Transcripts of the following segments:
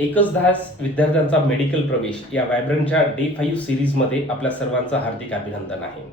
एकच ध्यास विद्यार्थ्यांचा मेडिकल प्रवेश या व्हायब्रंटच्या डे 5 सिरीजमध्ये आपल्या सर्वांचं हार्दिक अभिनंदन आहे.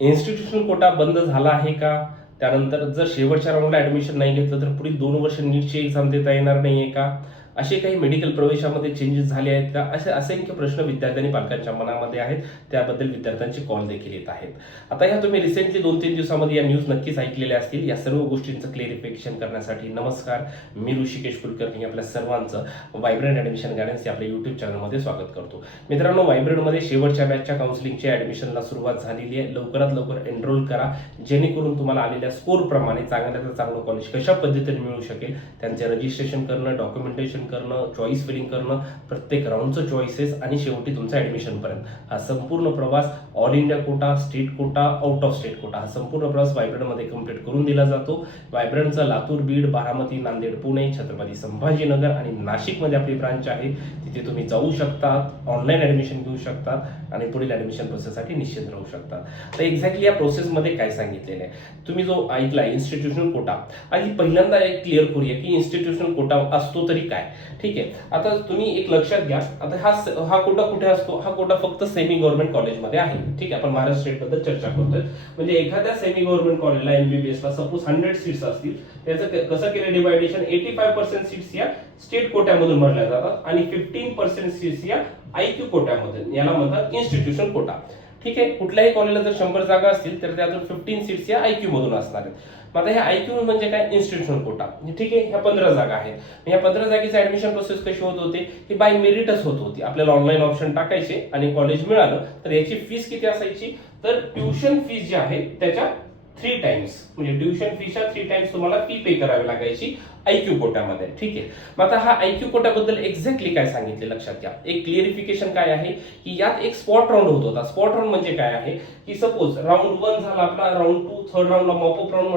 इन्स्टिट्यूशनल कोटा बंद झाला आहे का? त्यानंतर जर शेवटच्या राऊंडला ऍडमिशन नाही घेतलं तर पुढील 2 वर्ष नीटची एक्झाम देता येणार नाहीये का? असे काही मेडिकल प्रवेशामध्ये चेंजेस झाले आहेत का? असे असंख्य प्रश्न विद्यार्थ्यांनी पालकांच्या मनामध्ये आहेत. त्याबद्दल विद्यार्थ्यांचे कॉल देखील येत आहेत. आता ह्या तुम्ही रिसेंटली 2-3 दिवसामध्ये या न्यूज नक्कीच ऐकलेल्या असतील. या सर्व गोष्टींचं क्लिअरिफिकेशन करण्यासाठी नमस्कार, मी ऋषिकेश कुलकर्णी आपल्या सर्वांचं व्हायब्रंट ऍडमिशन गायडन्स या आपल्या युट्यूब चॅनलमध्ये स्वागत करतो. मित्रांनो, व्हायब्रंटमध्ये शेवटच्या बॅचच्या काउन्सिलिंगची ऍडमिशनला सुरुवात झालेली आहे. लवकरात लवकर एनरोल करा, जेणेकरून तुम्हाला आलेल्या स्कोर प्रमाणे चांगल्यात चांगलं कॉलेज कशा पद्धतीने मिळू शकेल त्यांचे रजिस्ट्रेशन करणं, डॉक्युमेंटेशन करणं, चॉईस फिलिंग करणं, प्रत्येक राऊंडचं चॉईसेस आणि शेवटी तुमचा ऍडमिशन पर्यंत हा संपूर्ण प्रवास all India quota, state quota, out of state quota हा संपूर्ण प्रवास व्हायब्रंटमध्ये कंप्लीट करून दिला जातो. व्हायब्रंटचा लातूर, बीड, बारामती, नांदेड, पुणे, छत्रपती संभाजीनगर आणि नाशिकमध्ये आपली ब्रांच आहे. तिथे तुम्ही जाऊ शकतात, ऑनलाईन ऍडमिशन घेऊ शकतात आणि पुढील ऍडमिशन प्रोसेससाठी निश्चित राहू शकतात. तर एक्झॅक्टली या प्रोसेसमध्ये काय सांगितलेलं आहे तुम्ही जो ऐकला इन्स्टिट्यूशनल कोटा, आधी पहिल्यांदा एक क्लिअर करूया की इन्स्टिट्यूशनल कोटा असतो तरी काय. ठीक आहे, आता तुम्ही एक लक्षात घ्या. आता हा कोटा कुठे असतो? हा कोटा फक्त सेमी गव्हर्नमेंट कॉलेजमध्ये आहे. ठीक आहे, आपण महाराष्ट्र स्टेट बद्दल चर्चा करतोय. म्हणजे एखाद्या सेमी गव्हर्नमेंट कॉलेजला एमबीबीएस ला सपोज 100 सीट्स असतील, त्याचं कसं केलं डिवायडेशन, 85% सीट्स या स्टेट कोट्यामधून भरल्या जातात आणि 15% सीट्स या आयक्यू कोट्यामधून, याला म्हणतात इन्स्टिट्यूशनल कोटा. ठीक आहे, कुठल्याही कॉलेजला जर 100 जागा असतील तर त्यातून 15 सीट्स या आयक्यू मधून असणार आहेत. मग आता ह्या आयक्यू म्हणजे काय? इन्स्टिट्यूशनल कोटा. ठीक आहे, ह्या 15 जागा आहेत. ह्या 15 जागेची ऍडमिशन प्रोसेस कशी होत होती? ही बाय मेरिटच होत होती. आपल्याला ऑनलाईन ऑप्शन टाकायचे आणि कॉलेज मिळालं तर याची फीस किती असायची? तर ट्युशन फीस जी आहे त्याच्या 3 टाइम्स, म्हणजे ट्युशन फीच्या 3 टाइम्स तुम्हाला फी पे करावी लागायची आयक्यू कोट्यामध्ये. ठीक आहे, मग आता हा आयक्यू कोट्याबद्दल एक्झॅक्टली काय सांगितले लक्षात घ्या. एक क्लिअरिफिकेशन काय आहे की यात एक स्पॉट राऊंड होत होता. स्पॉट राऊंड म्हणजे काय आहे की सपोज राऊंड 1 झाला आपला, राऊंड 2, थर्ड राऊंडला मॉपअप राऊंड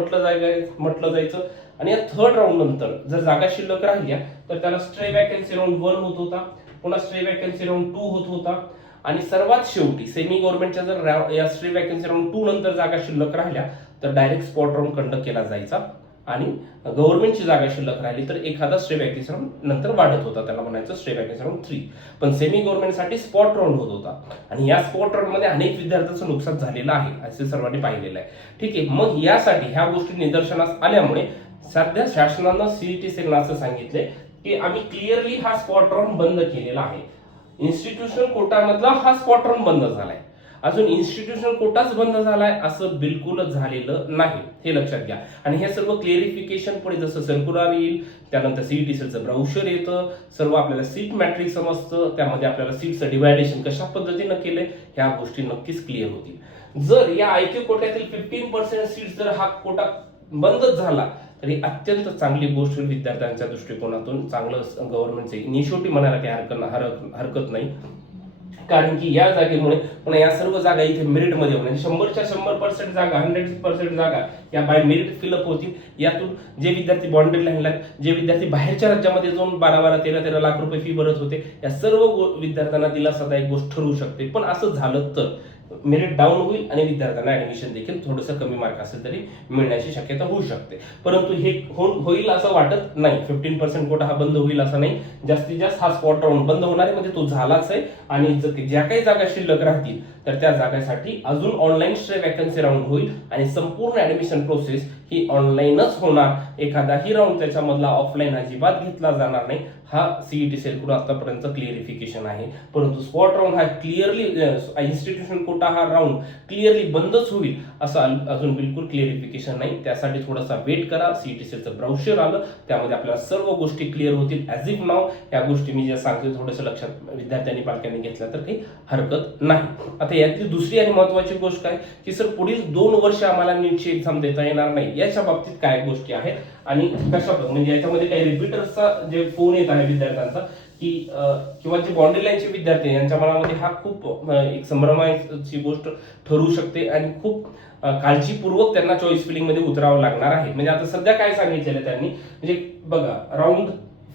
म्हटलं जायचं आणि या थर्ड राऊंड नंतर जर जागा शिल्लक राहिल्या तर त्याला स्ट्रे वॅकन्सी राऊंड 1 होत होता, पुन्हा स्ट्रे वॅकन्सी राऊंड 2 होत होता आणि सर्वात शेवटी सेमी गव्हर्नमेंटच्या जर या स्ट्रे वॅकन्सी राऊंड 2 नंतर जागा शिल्लक राहिल्या तर डायरेक्ट स्पॉट राऊंड कंडक्ट केला जायचा आणि गव्हर्नमेंटची जागा शिल्लक राहिली तर एखादा स्ट्रे वॅकन्सी राऊंड नंतर वाढत होता, त्याला म्हणायचं स्ट्रे वॅकन्सी राऊंड 3. पण सेमी गव्हर्नमेंटसाठी स्पॉट राऊंड होत होता आणि या स्पॉट राऊंड मध्ये अनेक विद्यार्थ्यांचं नुकसान झालेलं आहे असे सर्वांनी पाहिलेलं आहे. ठीक आहे, मग यासाठी ह्या गोष्टी निदर्शनास आल्यामुळे सध्या शासनानं सीईटी सेलला असं सांगितले की आम्ही क्लिअरली हा स्पॉट राऊंड बंद केलेला आहे. इन्स्टिट्यूशनल कोटामधला हा स्पॉट राऊंड बंद झालाय. अजून इन्स्टिट्यूशनल कोटाच बंद झालाय असं बिलकुलच झालेलं नाही, हे लक्षात घ्या. आणि हे सर्व क्लिअरिफिकेशन पुढे जसं सर्क्युलर येईल, त्यानंतर सीईटी सेलचं ब्राउशर येतं, सर्व आपल्याला सीट मॅट्रिक्स समजतं, त्यामध्ये आपल्याला सीटचं डिवायडेशन कशा पद्धतीनं केलंय ह्या गोष्टी नक्कीच क्लिअर होतील. जर या आयक्यू कोट्यातील 15% सीट्स जर हा कोटा बंदच झाला तरी अत्यंत चांगली गोष्ट विद्यार्थ्यांच्या दृष्टिकोनातून, चांगलं गव्हर्नमेंटचे इनिशिएटिव्ह म्हणायला काही हरकत नाही. कारण की या जागेमुळे पुन्हा या सर्व जागा इथे मेरिटमध्ये होणार. 100च्या 100% जागा, 100% जागा या बाय मेरिट फिलअप होतील. यातून जे विद्यार्थी बॉन्डेड लाईनला, जे विद्यार्थी बाहेरच्या राज्यामध्ये जाऊन 12-12, 13-13 लाख रुपये फी भरत होते, या सर्व विद्यार्थ्यांना दिलासादायक गोष्ट ठरू शकते. पण असं झालं तर मेरिट डाऊन होईल आणि विद्यार्थ्यांना ऍडमिशन देखील थोडंसं कमी मार्क असेल तरी मिळण्याची शक्यता होऊ शकते. परंतु हे होईल असं वाटत नाही. 15% कोटा हा बंद होईल असं नाही. जास्तीत जास्त हा स्पॉट राऊंड बंद होणार आहे, म्हणजे तो झालाच आहे. आणि ज्या काही जागा शिल्लक राहतील तर त्या जागासाठी अजून ऑनलाईन स्ट्रे वॅकन्सी राऊंड होईल आणि संपूर्ण ऍडमिशन प्रोसेस ही ऑनलाईनच होणार. एखादाही राऊंड त्याच्यामधला ऑफलाईन अजिबात घेतला जाणार नाही. हा सीईटी सेलकडून आतापर्यंत क्लिअरिफिकेशन आहे. परंतु स्पॉट राऊंड हा क्लिअरली, इन्स्टिट्यूशन कोटा हा राऊंड क्लिअरली बंदच होईल असं अजून बिलकुल क्लिअरिफिकेशन नाही. त्यासाठी थोडासा वेट करा. सीईटी सेलचं ब्राउशर आलं, त्यामध्ये आपल्याला सर्व गोष्टी क्लिअर होतील. ॲज इफ नाव या गोष्टी मी ज्या सांगतो थोडंसं लक्षात विद्यार्थ्यांनी पालकांनी घेतल्या तर काही हरकत नाही. आता यातली दुसरी आणि महत्वाची गोष्ट काय की सर पुढील 2 वर्ष आम्हाला नीटची एक्झाम देता येणार नाही, याच्या बाबतीत काय गोष्टी आहेत आणि कशा, म्हणजे याच्यामध्ये काही रिपीटर्सचा जे फोन येत आहे विद्यार्थ्यांचा की किंवा जे बॉन्डेड लाईनचे विद्यार्थी यांच्या मनामध्ये हा खूप एक संभ्रमाची गोष्ट ठरू शकते आणि खूप काळजीपूर्वक त्यांना चॉईस फिलिंग मध्ये उतरावं लागणार आहे. म्हणजे आता सध्या काय सांगितलेलं त्यांनी, म्हणजे बघा राऊंड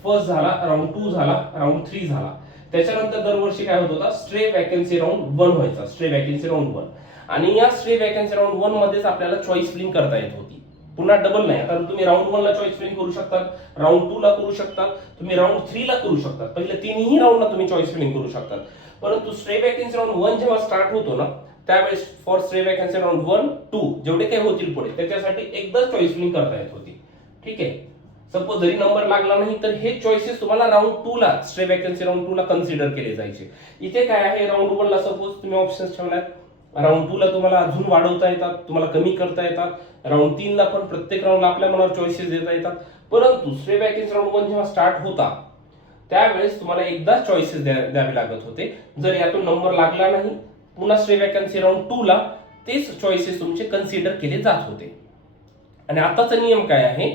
1 झाला, राऊंड 2 झाला, राऊंड 3 झाला, त्याच्यानंतर दरवर्षी काय होत होता, स्ट्रे वॅकन्सी राऊंड 1 व्हायचा, स्ट्रे वॅकन्सी राऊंड 1. आणि या स्ट्रे वॅकन्सी राऊंड 1 मध्येच आपल्याला चॉईस फिलिंग करता येत होती. पुन्हा डबल नाही. आता तुम्ही राऊंड 1 ला चॉईस फिलिंग करू शकता, राऊंड 2 ला करू शकता, तुम्ही राऊंड 3 ला करू शकता. पहिले तिन्ही राऊंडला तुम्ही चॉईस फिलिंग करू शकता. परंतु स्ट्रे वॅकन्सी राऊंड 1 जेव्हा स्टार्ट होतो ना, त्यावेळेस फॉर स्ट्रे वॅकन्सी राऊंड 1, 2 जेवढे काही होतील पुढे त्याच्यासाठी एकदाच चॉईस फिलिंग करता येत होती. ठीक आहे. सपोज जरी नंबर लागला नाही तर हे चॉईसेस तुम्हाला राऊंड 2 ला स्ट्रे वॅकन्सी राऊंड 2 ला कन्सिडर केले जायचे. इथे काय आहे, राऊंड 1 ला सपोज तुम्ही ऑप्शन्स ठेवल्यात, राऊंड 2 ला तुम्हाला अजून वाढवता येतात, तुम्हाला कमी करता येतात, राऊंड 3 ला पण प्रत्येक राऊंडला आपल्या मनावर चॉईसेस देता येतात. परंतु स्ट्रे वॅकन्सी राऊंड 1 जेव्हा स्टार्ट होता त्यावेळेस तुम्हाला एकदाच चॉईसेस द्यावे लागत होते. जर यातून नंबर लागला नाही पुन्हा स्ट्रे वॅकन्सी राऊंड 2 ला तेच चॉईसेस तुमचे कन्सिडर केले जात होते. आणि आताचा नियम काय आहे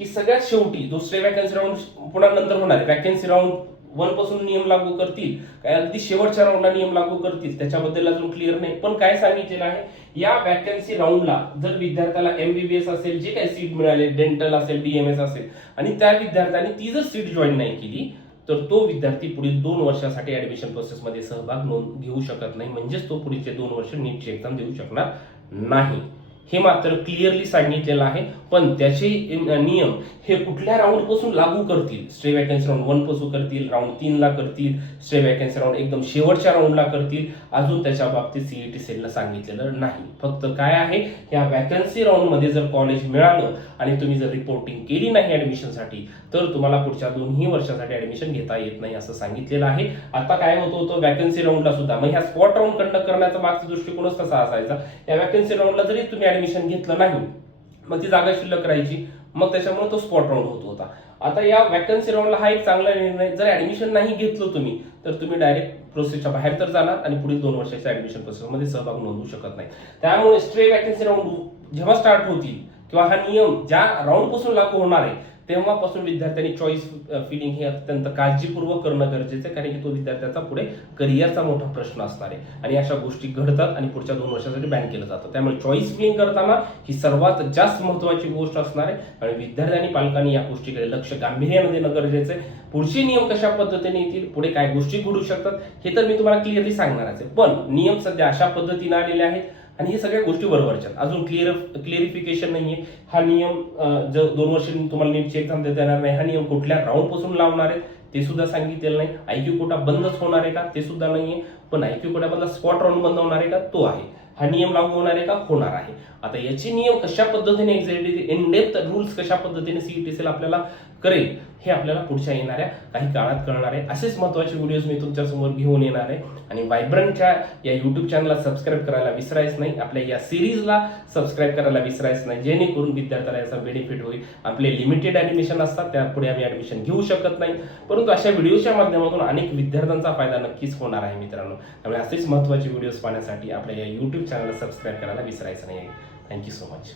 की सगळ्यात शेवटी जो स्ट्रे वॅकन्सी राऊंड पुन्हा नंतर होणार आहे, वॅकन्सी राऊंड 1 पासून नियम लागू करतील काय अगदी शेवटच्या राऊंडला नियम लागू करतील त्याच्याबद्दल अजून क्लिअर नाही. पण काय सांगितलेलं आहे, या वॅकन्सी राऊंडला जर विद्यार्थ्याला MBBS असेल, जे काही सीट मिळाले, डेंटल असेल, BMS असेल, आणि त्या विद्यार्थ्याने ती जर सीट जॉईन नाही केली तर तो विद्यार्थी पुढील 2 वर्षासाठी ऍडमिशन प्रोसेसमध्ये सहभाग नोंद घेऊ शकत नाही. म्हणजेच तो पुढचे 2 वर्ष नीटची एक्झाम देऊ शकणार नाही. हे मात्र क्लिअरली सांगितलेलं आहे. पण त्याचे नियम हे कुठल्या राऊंड पासून लागू करतील, स्ट्रे वॅकन्सी राऊंड 1 पासून करतील, राऊंड 3 ला करतील, स्ट्रे वॅकन्सी राऊंड एकदम शेवटच्या राऊंडला करतील, अजून त्याच्या बाबतीत CET सेलला सांगितलेलं नाही. फक्त काय आहे, या वॅकन्सी राऊंड मध्ये जर कॉलेज मिळालं आणि तुम्ही जर रिपोर्टिंग केली नाही ऍडमिशनसाठी तर तुम्हाला पुढच्या 2ही वर्षासाठी ऍडमिशन घेता येत नाही असं सांगितलेलं आहे. आता काय होतं वॅकन्सी राऊंडला सुद्धा, मग ह्या स्पॉट राऊंड कंडक्ट करण्याचा मागचा दृष्टिकोनच तसा असायचा. या वॅकन्सी राऊंडला जरी तुम्ही ऍडमिशन घेतलं नाही मग ती जागा शिल्लक राहायची, मग त्याच्यामुळे तो स्पॉट राऊंड होत होता. आता या वॅकन्सी राऊंडला हा एक चांगला निर्णय, जर ऍडमिशन नाही घेतलं तुम्ही तर तुम्ही डायरेक्ट प्रोसेसच्या बाहेर तर जाणार आणि पुढील 2 वर्षाच्या ऍडमिशन प्रोसेसमध्ये सहभाग नोंदवू शकत नाही. त्यामुळे स्ट्रे वॅकन्सी राऊंड जेव्हा स्टार्ट होतील किंवा हा नियम ज्या राऊंड पासून लागू होणार आहे तेव्हापासून विद्यार्थ्यांनी चॉईस फिलिंग हे अत्यंत काळजीपूर्वक करणं गरजेचं आहे. कारण की तो विद्यार्थ्याचा पुढे करिअरचा मोठा प्रश्न असणार आहे आणि अशा गोष्टी घडतात आणि पुढच्या 2 वर्षासाठी बॅन केलं जातं. त्यामुळे चॉईस फिलिंग करताना ही सर्वात जास्त महत्त्वाची गोष्ट असणार आहे आणि विद्यार्थी आणि पालकांनी या गोष्टीकडे लक्ष गांभीर्याने देणं गरजेचं आहे. पुढचे नियम कशा पद्धतीने येतील, पुढे काय गोष्टी घडू शकतात हे तर मी तुम्हाला क्लिअरली सांगणारच आहे. पण नियम सध्या अशा पद्धतीने आलेले आहेत आणि हे सगळ्या गोष्टी बरोबरच्या अजून क्लिअरिफिकेशन नाहीये. हा नियम जर 2 वर्ष तुम्हाला नीटची एक्झाम देता येणार नाही, हा नियम कुठल्या राऊंड पासून लावणार आहे ते सुद्धा सांगितलेलं नाही. IQ कोटा बंदच होणार आहे का ते सुद्धा नाहीये. पण IQ कोटा बंद स्पॉट राऊंड बंद होणार आहे का तो आहे. हा नियम लागू होणार आहे का होणार आहे. आता याचे नियम कशा पद्धतीने एक्झॅक्टली इन डेप्थ रूल्स कशा पद्धतीने CET सेल आपल्याला करेल हे आपल्याला पुढच्या येणाऱ्या काही काळात कळणार आहे. असेच महत्त्वाचे व्हिडिओज मी तुमच्या समोर घेऊन येणार आहे आणि व्हायब्रंटच्या या YouTube चॅनलला सबस्क्राईब करायला विसरायचं नाही. आपल्या या सिरीजला सबस्क्राईब करायला विसरायचं नाही, जेणेकरून विद्यार्थ्याला याचा बेनिफिट होईल. आपले लिमिटेड ऍडमिशन असतात त्यापुढे आम्ही ऍडमिशन घेऊ शकत नाही, परंतु अशा व्हिडिओच्या माध्यमातून अनेक विद्यार्थ्यांचा फायदा नक्कीच होणार आहे मित्रांनो. त्यामुळे असेच महत्त्वाचे व्हिडिओज पाहण्यासाठी आपल्या या YouTube चॅनलला सबस्क्राईब करायला विसरायचं नाही. Thank you so much.